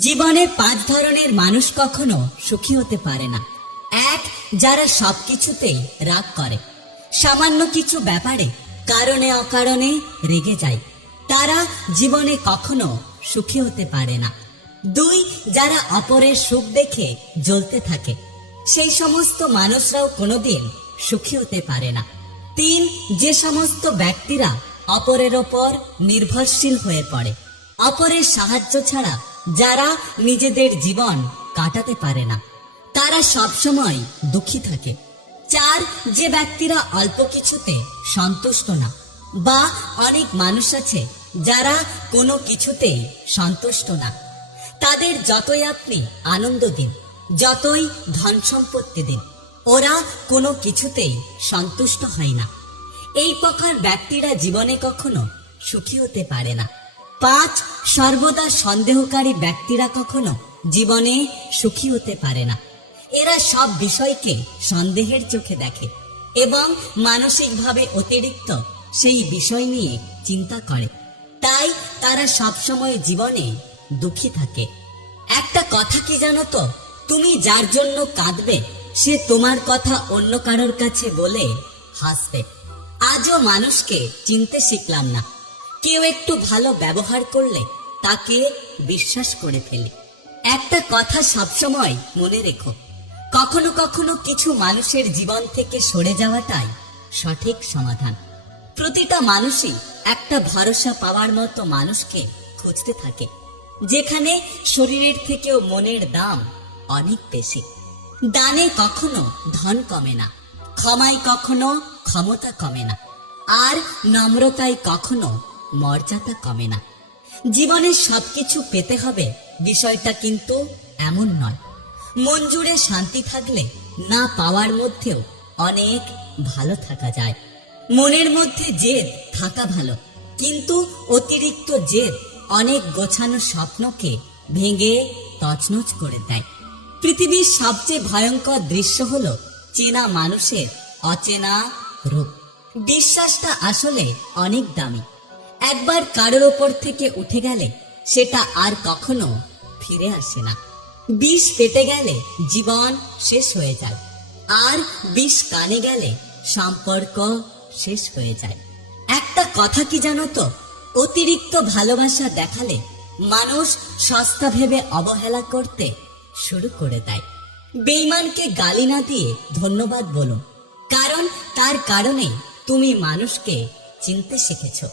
জীবনে পাঁচ ধরনের মানুষ কখনো সুখী হতে পারে না। এক, যারা সবকিছুতেই রাগ করে। সামান্য কিছু ব্যাপারে কারণে অকারণে রেগে যায়। তারা জীবনে কখনো সুখী হতে পারে না। দুই, যারা অপরের সুখ দেখে জ্বলতে থাকে। সেই সমস্ত মানুষরাও কোনোদিন সুখী হতে পারে না। তিন, যে সমস্ত ব্যক্তিরা অপরের ওপর নির্ভরশীল হয়ে পড়ে। অপরের সাহায্য ছাড়া যারা নিজেদের জীবন কাটাতে পারে না, তারা সবসময় দুঃখী থাকে। চার, যে ব্যক্তিরা অল্প কিছুতে সন্তুষ্ট না, বা অনেক মানুষ আছে যারা কোনো কিছুতেই সন্তুষ্ট না। তাদের যতই আপনি আনন্দ দিন, যতই ধন সম্পত্তি দিন, ওরা কোনো কিছুতেই সন্তুষ্ট হয় না। এই প্রকার ব্যক্তিরা জীবনে কখনো সুখী হতে পারে না। পাঁচ সর্বদা সন্দেহকারী ব্যক্তিরা কখনো জীবনে সুখী হতে পারে না। এরা সব বিষয়কে সন্দেহের চোখে দেখে এবং মানসিকভাবে অতিরিক্ত সেই বিষয় নিয়ে চিন্তা করে। তাই তারা সবসময় জীবনে দুঃখী থাকে। একটা কথা কি জানো তো? তুমি যার জন্য কাঁদবে, সে তোমার কথা অন্য কারোর কাছে বলে হাসবে। আজও মানুষকে চিনতে শিখলাম না। কেউ একটু ভালো ব্যবহার করলে তাকে বিশ্বাস করে ফেলে। একটা কথা সবসময় মনে রেখো, কখনো কখনো কিছু মানুষের জীবন থেকে সরে যাওয়াটাই সঠিক সমাধান। প্রতিটা মানুষই একটা ভরসা পাওয়ার মতো মানুষকে খুঁজতে থাকে, যেখানে শরীরের থেকেও মনের দাম অনেক বেশি। দানে কখনো ধন কমে না, ক্ষমায় কখনো ক্ষমতা কমে না, আর নম্রতায় কখনো মর্যাদা কমে না। জীবনে সবকিছু পেতে হবে, বিষয়টা কিন্তু এমন নয়। মন জুড়ে শান্তি থাকলে না পাওয়ার মধ্যেও অনেক ভালো থাকা যায়। মনের মধ্যে জেদ থাকা ভালো, কিন্তু অতিরিক্ত জেদ অনেক গোছানো স্বপ্নকে ভেঙে তছনছ করে দেয়। পৃথিবীর সবচেয়ে ভয়ঙ্কর দৃশ্য হলো চেনা মানুষের অচেনা রূপ। বিশ্বাসটা আসলে অনেক দামি। একবার কারোর ওপর থেকে উঠে গেলে সেটা আর কখনো ফিরে আসে না। বিষ পেটে গেলে জীবন শেষ হয়ে যায়। আর বিষ কানে গেলে সম্পর্ক শেষ হয়ে যায়। একটা কথা কি জানো তো? অতিরিক্ত ভালোবাসা দেখালে মানুষ সস্তা ভেবে অবহেলা করতে শুরু করে দেয়। বেইমানকে গালি না দিয়ে ধন্যবাদ বলুন, কারণ তার কারণে তুমি মানুষকে চিনতে শিখেছো।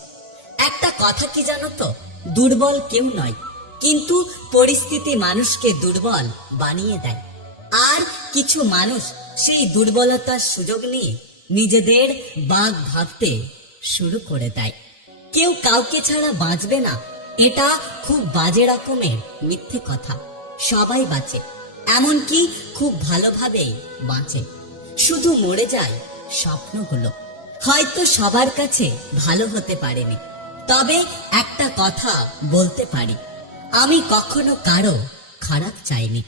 একটা কথা কি জানো তো? দুর্বল কেউ নয়। কিন্তু পরিস্থিতি মানুষকে দুর্বল বানিয়ে দেয়। আর কিছু মানুষ সেই দুর্বলতার সুযোগ নিয়ে নিজেদের বাঘ ভাবতে শুরু করে দেয়। কেউ কাউকে ছাড়া বাঁচবে না। এটা খুব বাজে রকমের মিথ্যে কথা। সবাই বাঁচে। এমনকি খুব ভালোভাবেই বাঁচে। শুধু মরে যায় স্বপ্নগুলো। হয়তো সবার কাছে ভালো হতে পারেনি। তবে একটা কথা বলতে পারি। আমি কখনো কারও খারাপ চাইনি।